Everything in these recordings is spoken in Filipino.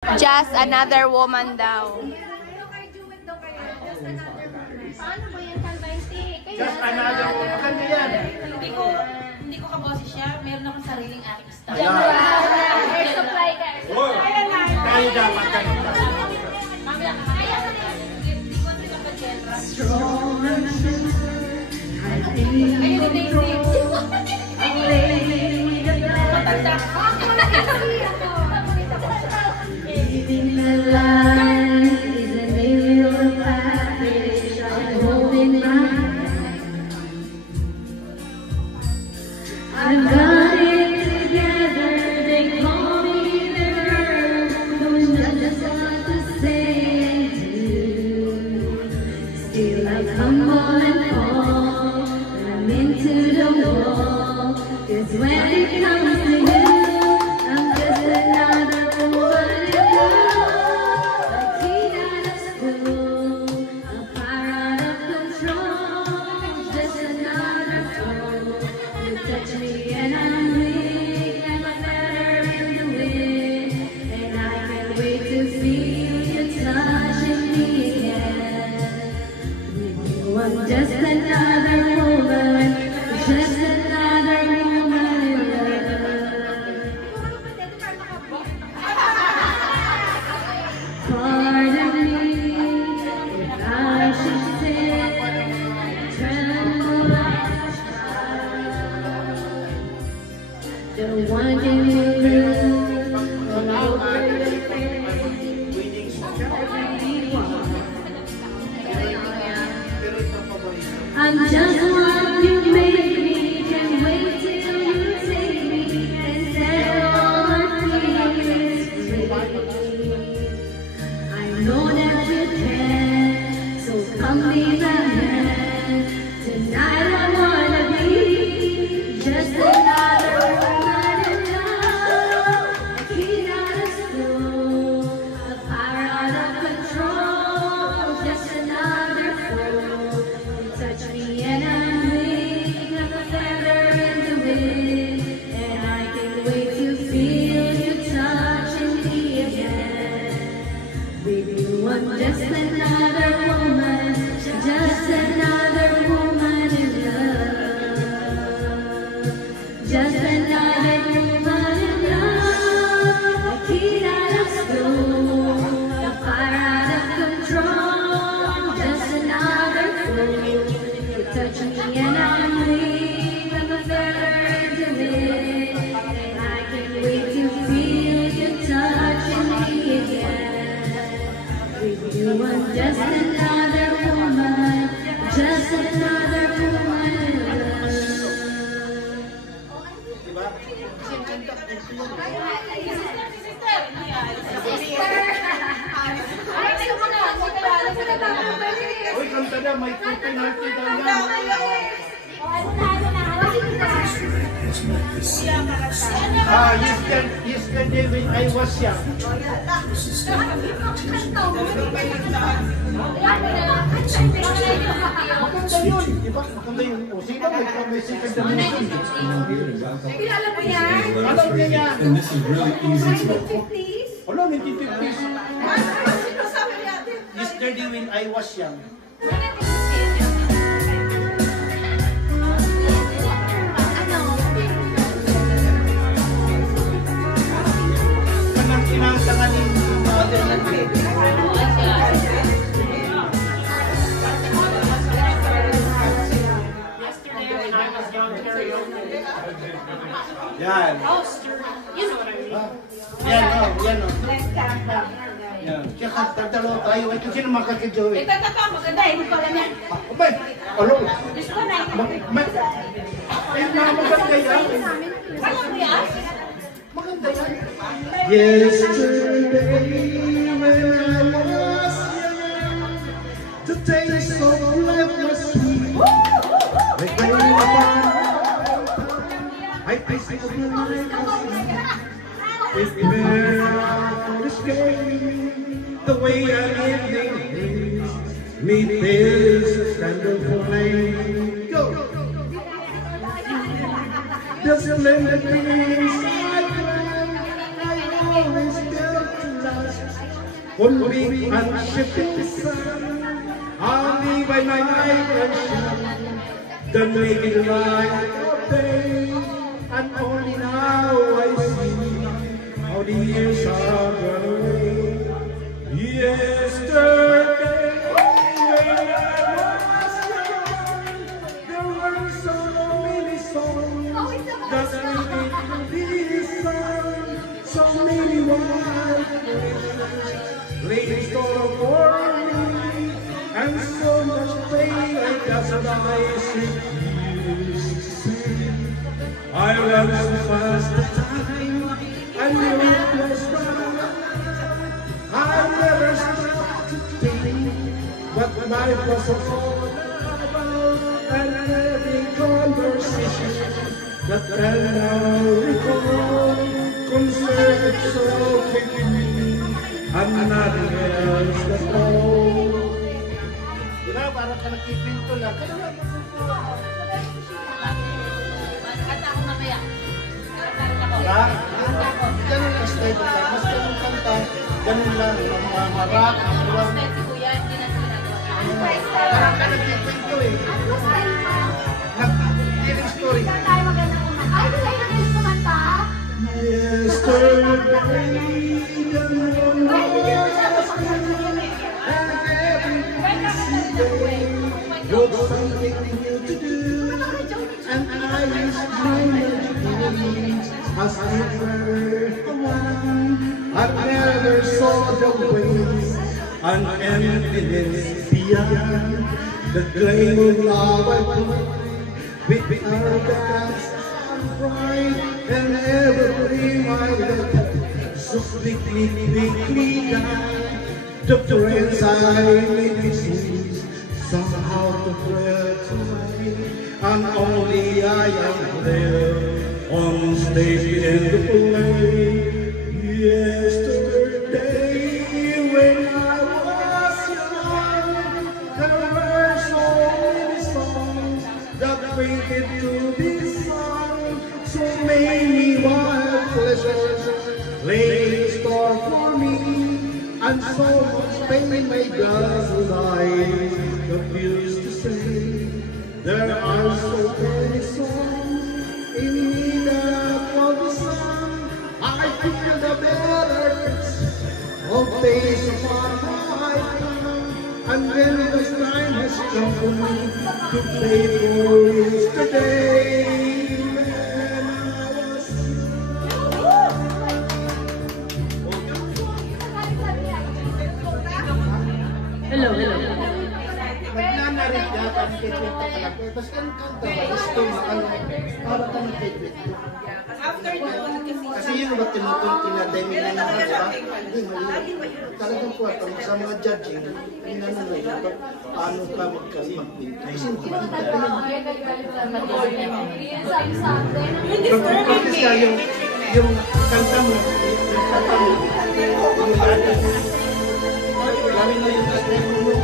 Just another woman daw. Just another woman. Maganda yan. Hindi ko kaboses siya. Meron akong sariling acting style. Air supply ka. Kaya dapat ganun lang. Mamaya ka kaya. Hindi ko sila pa-genre. Ayun ni Daisy. Matanda. Living the life is a little package I'm holding my hand. I've got it together, they call me the girl who's just what to say and do. Still I stumble and fall, and I'm into the wall, 'cause when it comes to you, I'm just another woman. Just another woman, just another woman in love. Pardon me if I should say, tremble like a child. The one you lose all over your face. I'm just what you made me, can't wait till you take me and set all my fears free. I know that you can, so come be my man. Tonight I wanna be just another woman in love. A kid out of school, a fire out of control, just another fool. Touch me and I'm weak, like a feather in the wind, and I can't wait to feel you touching me again. Baby, I'm just another woman, just another woman in love. Just another woman in love. A kid out of school, a fire out of control, just another fool. Touch me and I'm weak, I'm a feather in the wind, and I can't wait to feel you touching me again. With you I'm just another woman, just another woman in love. Uy, kanta na, may penalty daw yan. Yesterday when I was young. Maganda yun, di ba? Maganda yun. O, sino may second na music? Alam niya yan. And this is really easy to Wala, 1950s. Yesterday when I was young. Kanang kinantanganin mother ng baby. Yan. Yan o. Yan. Kaya tatalo tayo. Ito sino makakidyo eh. Ito, maganda eh. Hindi ko alam yan. Abay, alo. Gusto ko na eh. Ay, maganda yan. Alam mo yan? Maganda yan. Yesterday when I was young, the taste of life was sweet. I came upon, I tasted the life was sweet. It's never escape the way I live these days. Meet this candle flame. Go. Just let the things I always built to last on big and shifting sun. Only by my night and shine, the naked light of day, and only now I see how the years have run away. Yesterday, when I was young, there were so many songs that needed to be sung, so many wild places laid in store for me, and so much pain I just refused to say. I ran so fast the time, and you was right. I never stopped to think what life was all about, and every conversation that I now recall concerned so quickly, and nothing else at all. Diba, parang ka nagpipinto lang. Kanta ako mamaya. Kanta ako. Diba? Ganun lang style ko lang. Mas ganun kanta, ganun lang. Mga marak, ang buwan. Si Kuya, hindi na sila nagawa. Parang ka nagpipinto eh. Nag-healing story. Yesterday, the moon was clear, and every busy day brought something new to do, and I used my dreams as if I were the one. I never saw the ways and emptiness beyond the claim of love I put with our dance and pride, and everything I let so quickly die. The friends I made seem somehow to threaten, and only I am there on stage in the play. Yesterday, when I was young, there were so many songs that waited to be sung, so many wild pleasures lay in store for me, and so much pain my dazzled eyes refused to say. There are so many songs in me that want to sing. I feel the bitterness of days upon my tongue, and when the time has come for me to play for yesterday, when I was Hello. Nagnanarit niya, tapos kikita ka lang. Tapos ganun kanta ba? Gusto mo, parang ka nagkikita. Kasi yun ba tinademi na naman, diba? Hindi, mali. Talagang kuha, sa mga judging, inano na yun, paano ka magpinto. Kasi hindi kita ka lang. Kasi yung kanta mo, yung lahat, lalo na yung style mo,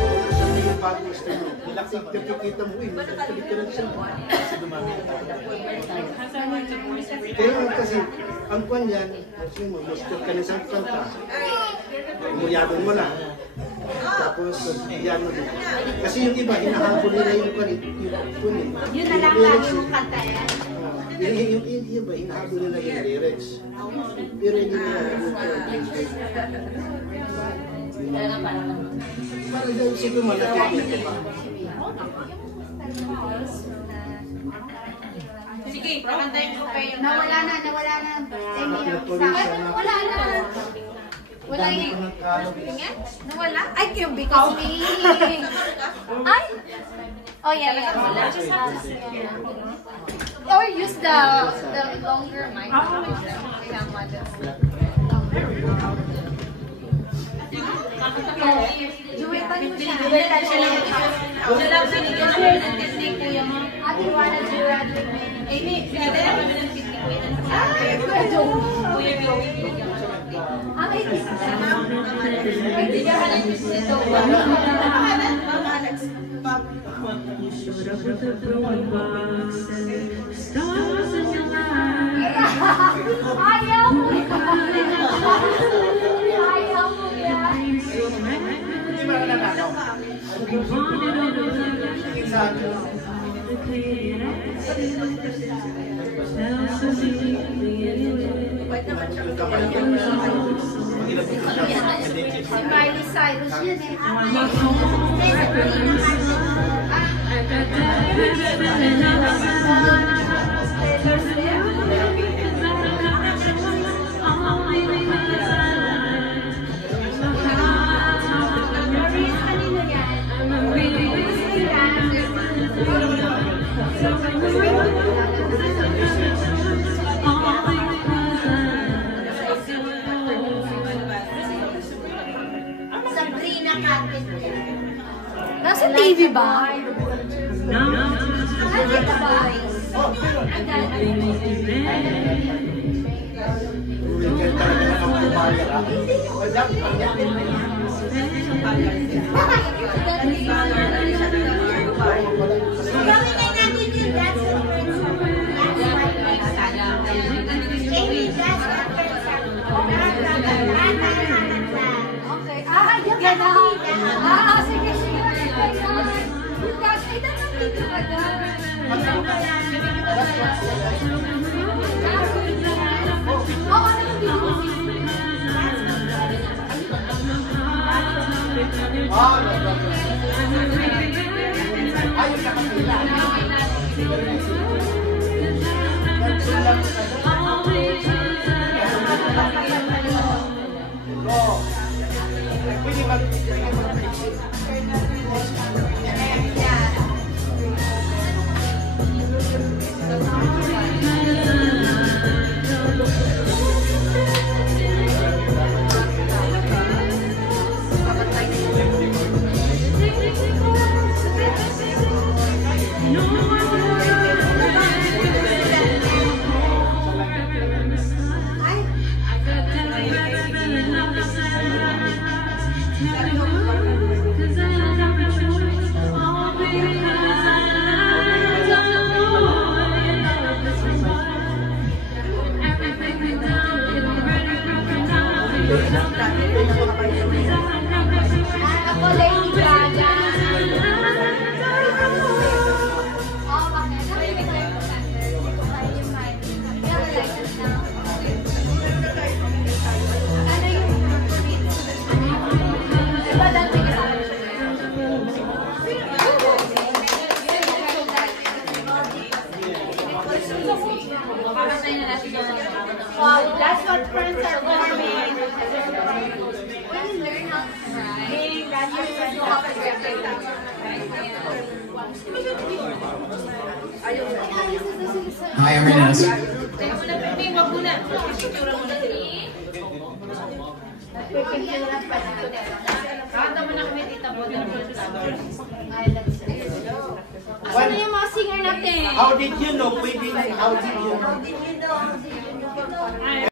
yung parang style mo. Nakikita mo, magkakalitan siya. Kasi dumami. Kaya kasi, ang kwan yan, kasi mo, master ka na sa kanta, umuyabong mo lang. Tapos, yan mo din. Kasi yung iba, hinahabol nila yung kwan, Yun na lang lagi yung kanta yan. Yung iba, hinahabol nila yung lyrics. Pero hindi nila yung para daw siguro malapit nito pa. Sige, pakantayin ko kayo. Nawala na. Wala yung... Nawala? Ay, yung because me. Ay! Oh, yeah. Or use the longer mic. Juwetan mo siya. Juwetan siya lang. Siya lang binigyan ko ng Disney kuya mo. Ate Juana, Gerard, Amy, sinadala kami ng Disney kuya ng Kuya Joey. Kuya Joey. Ang itis na. Hindi ka ng Disney to. You showed up with a throwing box and stars in your eyes. Ayaw mo yan. Ayaw mo yan. Si Miley Cyrus yun eh. Sabrina Carpenter. Nasa TV ba? Nakita ba? Gawin na natin yung dance and friends. Okay. Ah, yan ka na. Ah, sige, sige. Ito ng video ka na. Oo, ano yung video mo? Ayun na kapila. Pwede mag... Ako, Lady Gaga. Oo, bakit? Narinig ko yung kanta. Hindi ko kaya yung mic. Kaya wala yun na. Ano yung diba dati kasama siya? Wow, that's what friends are for me. When you learn how to cry, That's what friends you are have to get it out. Hi, Arenas. Teka muna, Pimping, wag muna. Picture mo na din. Kanta mo na kami, tita mo. Ano yung mga singer natin? How did you know? Pwede na, how did you know?